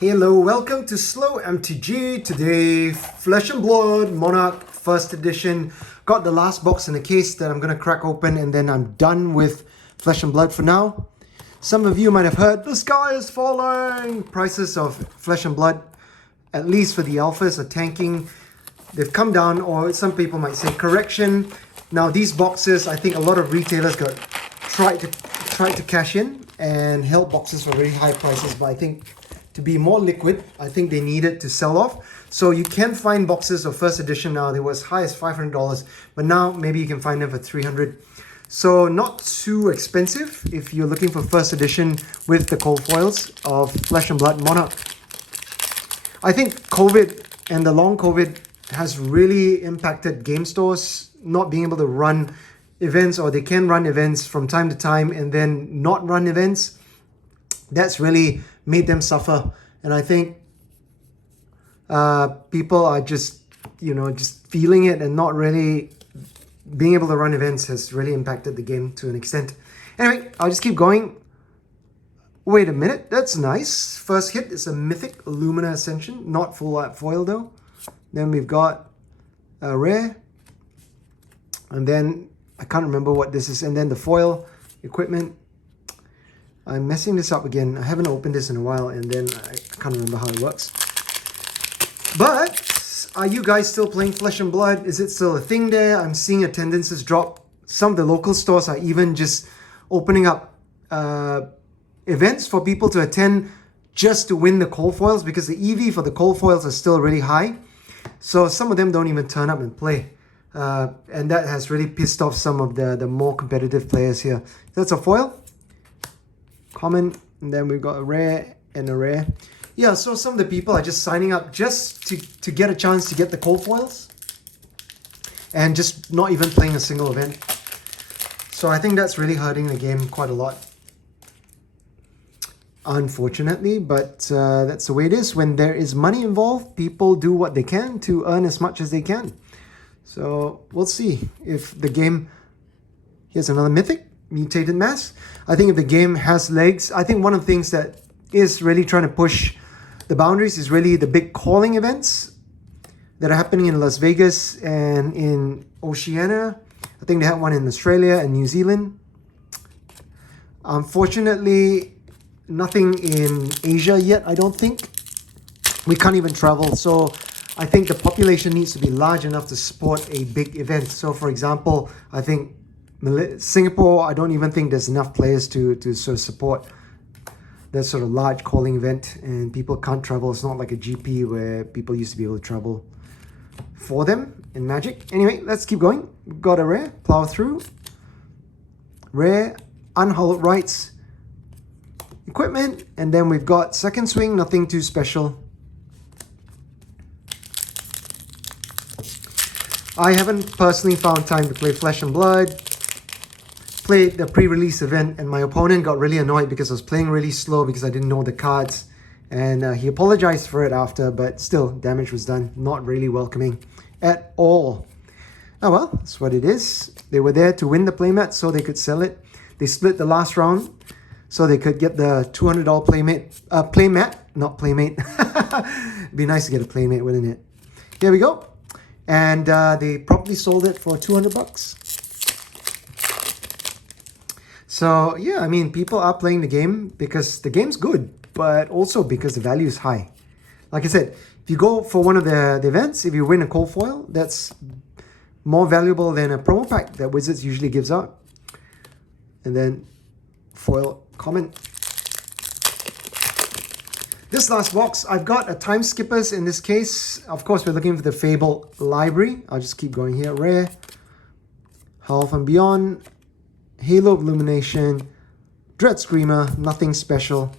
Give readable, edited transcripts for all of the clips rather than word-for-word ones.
Hello, welcome to Slow MTG. Today, Flesh and Blood, Monarch, first edition. Got the last box in the case that I'm going to crack open and then I'm done with Flesh and Blood for now. Some of you might have heard, the sky is falling! Prices of Flesh and Blood, at least for the alphas, are tanking. They've come down, or some people might say correction. Now these boxes, I think a lot of retailers tried to cash in and held boxes for very high prices, but I think to be more liquid, I think they needed to sell off. So you can find boxes of first edition now. They were as high as $500, but now maybe you can find them for $300. So not too expensive if you're looking for first edition with the cold foils of Flesh and Blood Monarch. I think COVID and the long COVID has really impacted game stores not being able to run events, or they can run events from time to time and then not run events. That's really made them suffer, and I think people are just feeling it, and not really being able to run events has really impacted the game to an extent. Anyway, I'll just keep going. Wait a minute, that's nice. First hit is a Mythic Lumina Ascension, not full art foil though. Then we've got a rare, and then I can't remember what this is, and then the foil equipment. I'm messing this up again. I haven't opened this in a while, and then I can't remember how it works. But are you guys still playing Flesh and Blood? Is it still a thing there? I'm seeing attendances drop. Some of the local stores are even just opening up events for people to attend just to win the cold foils, because the EV for the cold foils are still really high. So some of them don't even turn up and play. And that has really pissed off some of the more competitive players here. That's a foil. Common, and then we've got a rare and a rare. Yeah, so some of the people are just signing up just to get a chance to get the cold foils and just not even playing a single event. So I think that's really hurting the game quite a lot, unfortunately, but that's the way it is. When there is money involved, people do what they can to earn as much as they can. So we'll see if the game... Here's another Mythic. Mutated Mass. I think if the game has legs, I think one of the things that is really trying to push the boundaries is really the big calling events that are happening in Las Vegas and in Oceania. I think they had one in Australia and New Zealand. Unfortunately, nothing in Asia yet, I don't think. We can't even travel, so I think the population needs to be large enough to support a big event. So for example, I think Singapore, I don't even think there's enough players to sort of support that sort of large calling event, and people can't travel. It's not like a GP where people used to be able to travel for them in Magic. Anyway, let's keep going. We've got a rare, Plow Through. Rare, Unhallowed Rites, equipment, and then we've got Second Swing, nothing too special. I haven't personally found time to play Flesh and Blood. Played the pre-release event, and my opponent got really annoyed because I was playing really slow because I didn't know the cards, and he apologized for it after, but still damage was done. Not really welcoming at all. Oh well, that's what it is. They were there to win the playmat so they could sell it. They split the last round so they could get the $200 playmat, not playmate. It'd be nice to get a playmate, wouldn't it? Here we go. And they promptly sold it for $200. So yeah, I mean, people are playing the game because the game's good, but also because the value is high. Like I said, if you go for one of the events, if you win a cold foil, that's more valuable than a promo pack that Wizards usually gives out. And then foil common. This last box, I've got a Time Skippers in this case. Of course, we're looking for the Fabled library. I'll just keep going here. Rare, Health and Beyond, Halo of Illumination, Dread Screamer, nothing special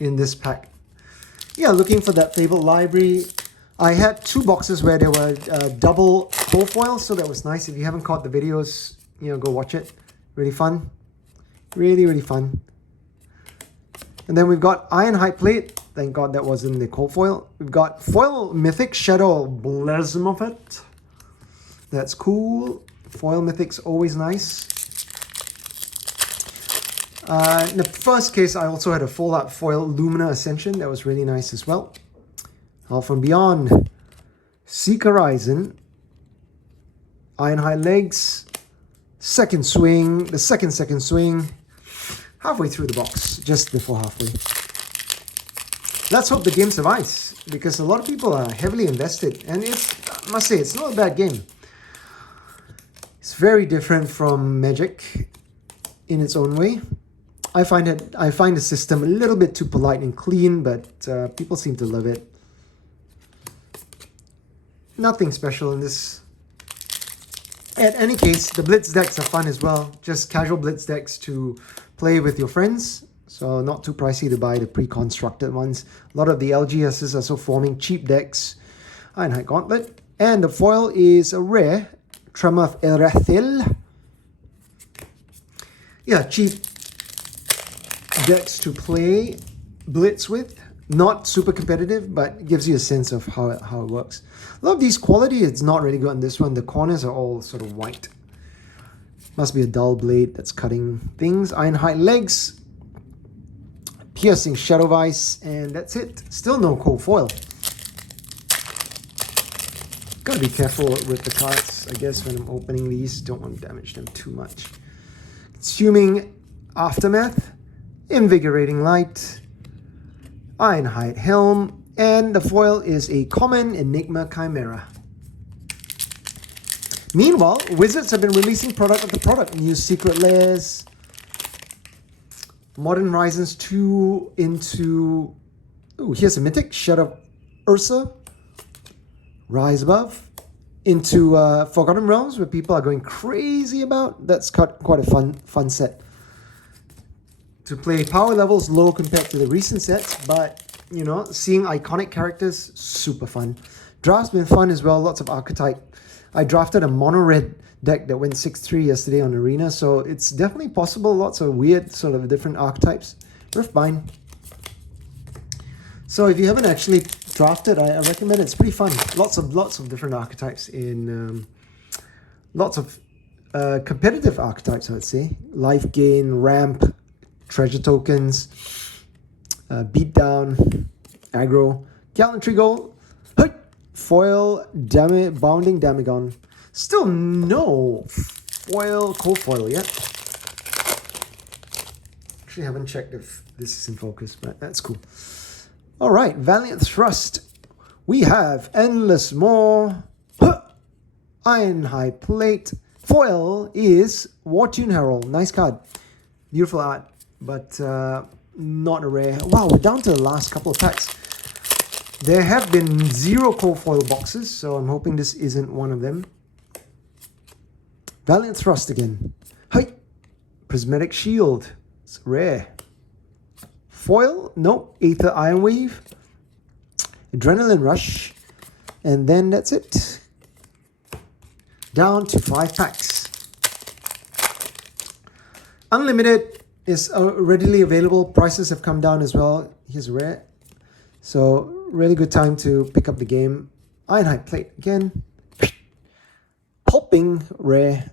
in this pack. Yeah, looking for that Fabled library. I had two boxes where there were double cold foils, so that was nice. If you haven't caught the videos, go watch it. Really fun. Really, really fun. And then we've got Ironhide Plate. Thank God that wasn't the cold foil. We've got Foil Mythic Shadow Blazm of it. That's cool. Foil Mythic's always nice. In the first case, I also had a fold-out foil Lumina Ascension. That was really nice as well. Off and Beyond. Seek Horizon. Ironhide Legs. Second swing. The second swing. Halfway through the box. Just before halfway. Let's hope the game survives. Because a lot of people are heavily invested. And it's, I must say, it's not a bad game. It's very different from Magic in its own way. I find the system a little bit too polite and clean, but people seem to love it. Nothing special in this. In any case, the Blitz decks are fun as well. Just casual Blitz decks to play with your friends. So not too pricey to buy the pre-constructed ones. A lot of the LGSs are so forming cheap decks. Ironhide Gauntlet. And the foil is a rare. Tremor of Erethil. Yeah, cheap decks to play Blitz with. Not super competitive, but gives you a sense of how it works. A lot of these quality, it's not really good on this one. The corners are all sort of white. Must be a dull blade that's cutting things. Ironhide Legs. Piercing Shadow Vice. And that's it. Still no cold foil. Gotta be careful with the cards, I guess, when I'm opening these. Don't want to damage them too much. Consuming Aftermath. Invigorating Light. Ironhide Helm. And the foil is a common Enigma Chimera. Meanwhile, Wizards have been releasing product after product. New Secret Lairs. Modern Horizons 2 into... Ooh, here's a Mythic. Shadow Ursa. Rise Above. Into Forgotten Realms, where people are going crazy about. That's quite a fun set. To play power levels low compared to the recent sets, but you know, seeing iconic characters, super fun. Draft's been fun as well, lots of archetype. I drafted a mono red deck that went 6-3 yesterday on Arena, so it's definitely possible. Lots of weird sort of different archetypes. Riftbind. So if you haven't actually drafted, I recommend it. It's pretty fun. Lots of different archetypes in lots of competitive archetypes, I would say. Life gain, ramp, treasure tokens, beatdown, aggro, gallantry goal, foil, bounding Damagon. Still no foil, cold foil yet. Actually, haven't checked if this is in focus, but that's cool. All right, Valiant Thrust. We have Endless Maw, Ironhide Plate. Foil is Wartune Herald. Nice card. Beautiful art, but not a rare. Wow, we're down to the last couple of packs. There have been 0 cold foil boxes, so I'm hoping this isn't one of them. Valiant Thrust again. Hi. Prismatic Shield. It's rare. Foil? Nope. Aether Ironwave. Adrenaline Rush. And then that's it. Down to 5 packs. Unlimited is readily available. Prices have come down as well. Here's a rare. So, really good time to pick up the game. Ironhide Plate again. Pulping rare.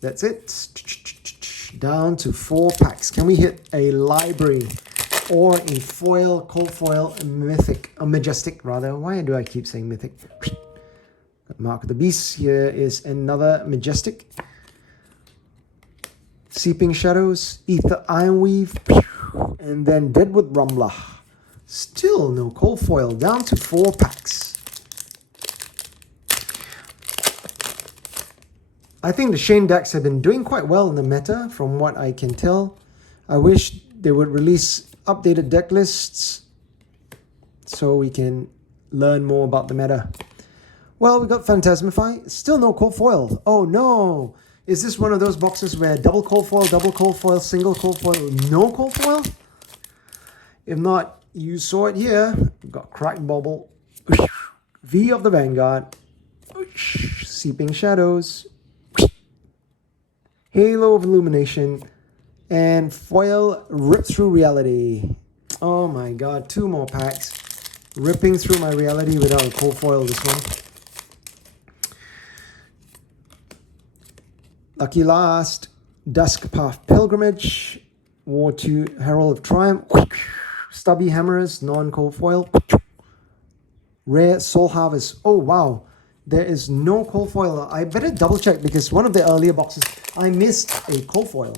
That's it. Down to 4 packs. Can we hit a library or a foil, cold foil, mythic, a majestic rather? Why do I keep saying mythic? Mark of the Beast. Here is another majestic. Seeping Shadows, Aether Ironweave, and then Deadwood Rumbler. Still no cold foil. Down to 4 packs. I think the Shane decks have been doing quite well in the meta, from what I can tell. I wish they would release updated deck lists so we can learn more about the meta. Well, we got Phantasmify. Still no cold foil. Oh no! Is this one of those boxes where double cold foil, single cold foil, no cold foil? If not, you saw it here. We've got Cracked Bauble, V of the Vanguard, Seeping Shadows, Halo of Illumination, and foil Rip Through Reality. Oh my god, 2 more packs. Ripping through my reality without a cold foil this one. Lucky last. Dusk Path Pilgrimage, War 2 Herald of Triumph, Stubby Hammers, non-cold foil, Rare Soul Harvest. Oh wow, there is no cold foil. I better double check because one of the earlier boxes I missed a cold foil.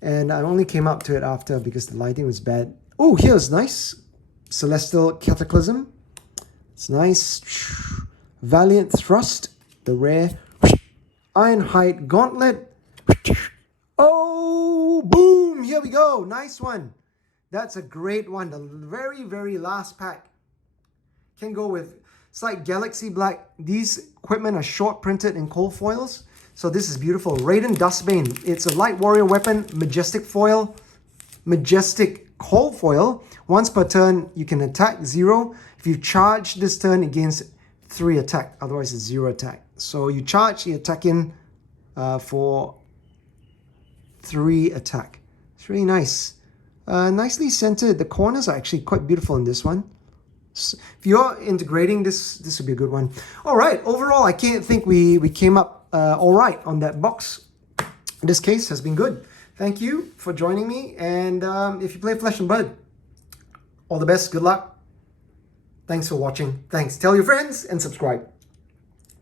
And I only came up to it after because the lighting was bad. Oh, here's nice. Celestial Cataclysm. It's nice. Valiant Thrust, the rare. Ironhide Gauntlet. Oh, boom! Here we go. Nice one. That's a great one. The very, very last pack. Can go with, it's like Galaxy Black. These equipment are short printed in cold foils. So this is beautiful. Raiden Dustbane. It's a light warrior weapon, majestic foil, majestic cold foil. Once per turn, you can attack 0. If you charge this turn, it gains 3 attack. Otherwise, it's 0 attack. So you charge, you attack in for 3 attack. It's really nice. Nicely centered. The corners are actually quite beautiful in this one. If you're integrating this would be a good one. All right, overall, I can't think we came up all right on that box. This case has been good. Thank you for joining me. And if you play Flesh and Blood, all the best. Good luck. Thanks for watching. Thanks. Tell your friends and subscribe.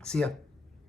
See ya.